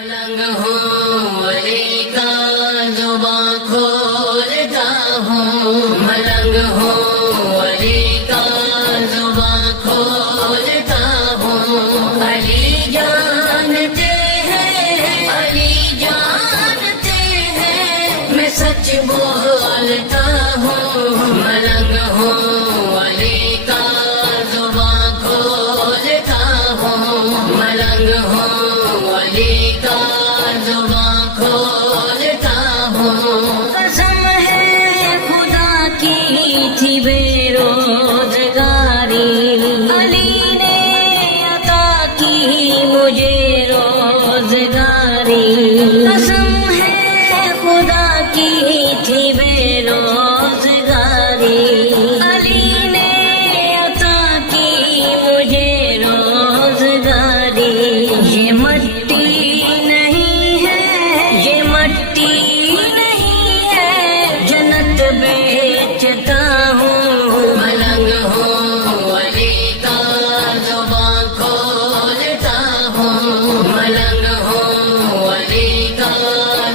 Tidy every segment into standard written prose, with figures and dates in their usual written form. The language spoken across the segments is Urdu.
ملنگ ہوں ولی کا زباں کھولتا ہوں، ملنگ ہوں ولی کا زباں کھولتا ہوں، علی جانتے ہیں، علی جانتے ہیں، میں سچ بولتا ہوں، ملنگ ہوں ولی کا زباں کھولتا ہوں، ملنگ ہوں ولی کا زباں کھولتا ہوں۔ قسم ہے خدا کی تھی بے روزگاری، علی نے عطا کی مجھے روزگاری، قسم ہے خدا کی تھی بے روزگاری، علی نے عطا کی مجھے روزگاری، یہ مٹی نہیں ہے، یہ مٹی نہیں ہے، جنت بیچتا ہوں، ملنگ ہوں ولی کا زباں کھولتا ہوں، ملنگ ہوں ولی کا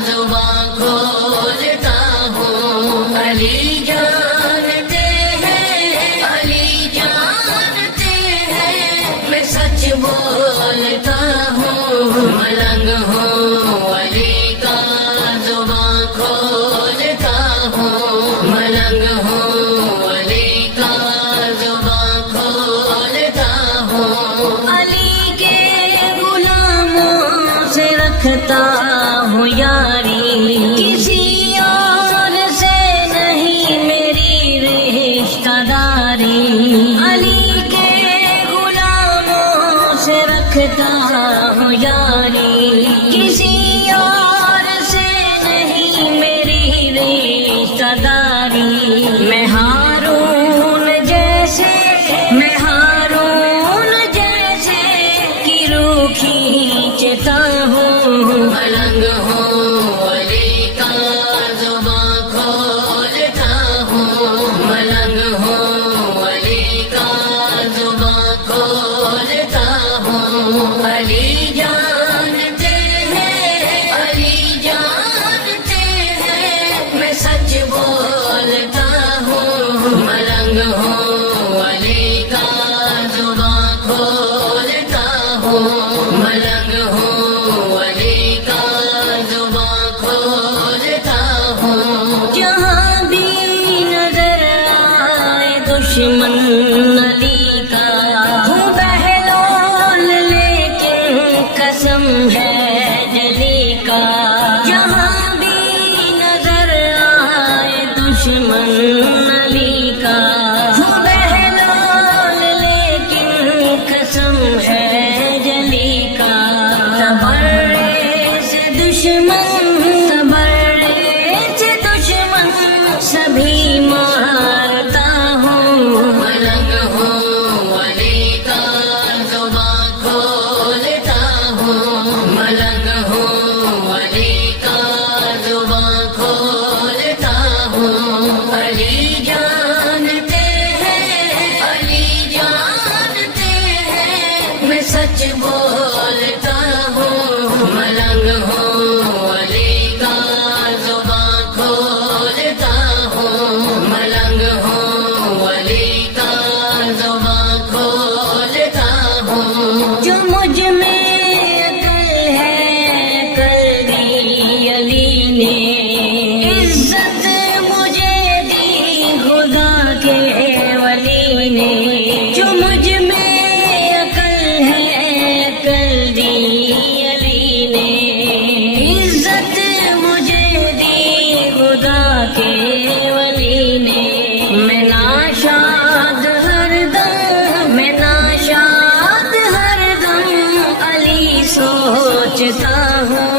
زباں کھولتا ہوں، علی جانتے ہیں، علی جانتے ہیں، میں سچ بولتا ہوں، ملنگ ہوں ولی کا زباں کھولتا ہوں، ملنگ ہوں ولی کا زباں کھولتا ہوں، علی کے غلاموں سے رکھتا ہوں یاری، کسی اور سے نہیں میری رشتہ داری، علی کے غلاموں سے رکھتا ہوں یاری، کسی اور سے نہیں میری رشتہ داری، میں ہارون جیسے، میں ہارون جیسے کی روح کھینچتا ہوں، ملنگ ہوں ولی کا زباں کھولتا ہوں، ملنگ ہوں ولی کا زباں کھولتا ہوں، علی جانتے ہیں، علی جانتے ہیں، میں سچ بولتا ہوں، ملنگ ہوں ولی کا زباں کھولتا ہوں، ملنگ ہوں ولی کا زباں کھولتا ہوں، جہاں بھی نظر آئے دشمن علی کا ہوں بہلول، لیکن قسم ہے جلی کا، جہاں بھی نظر آئے دشمن علی کا ہوں بہلول، لیکن قسم ہے جلی کا، تبرے سے دشمن، تبرے سے دشمن سبھی مارتا ہوں، ملنگ ہوں ولی کا زباں کھولتا ہوں، ملنگ ہوں ولی کا زباں کھولتا ہوں، علی جانتے ہیں، علی جانتے ہیں، میں سچ بولتا ہوں، ملنگ ہوں ولی کا زباں کھولتا ہوں، ملنگ ہوں ولی کا زباں کھولتا ہوں، جو مجھ میں عقل ہے عقل دی علی نے، عزت مجھے دی خدا کے ولی نے، جو مجھ میں عقل ہے عقل دی علی نے، عزت مجھے دی خدا کے ولی نے، میں ناشاد ہر دم، میں ناشاد ہر دم علی سوچتا ہوں،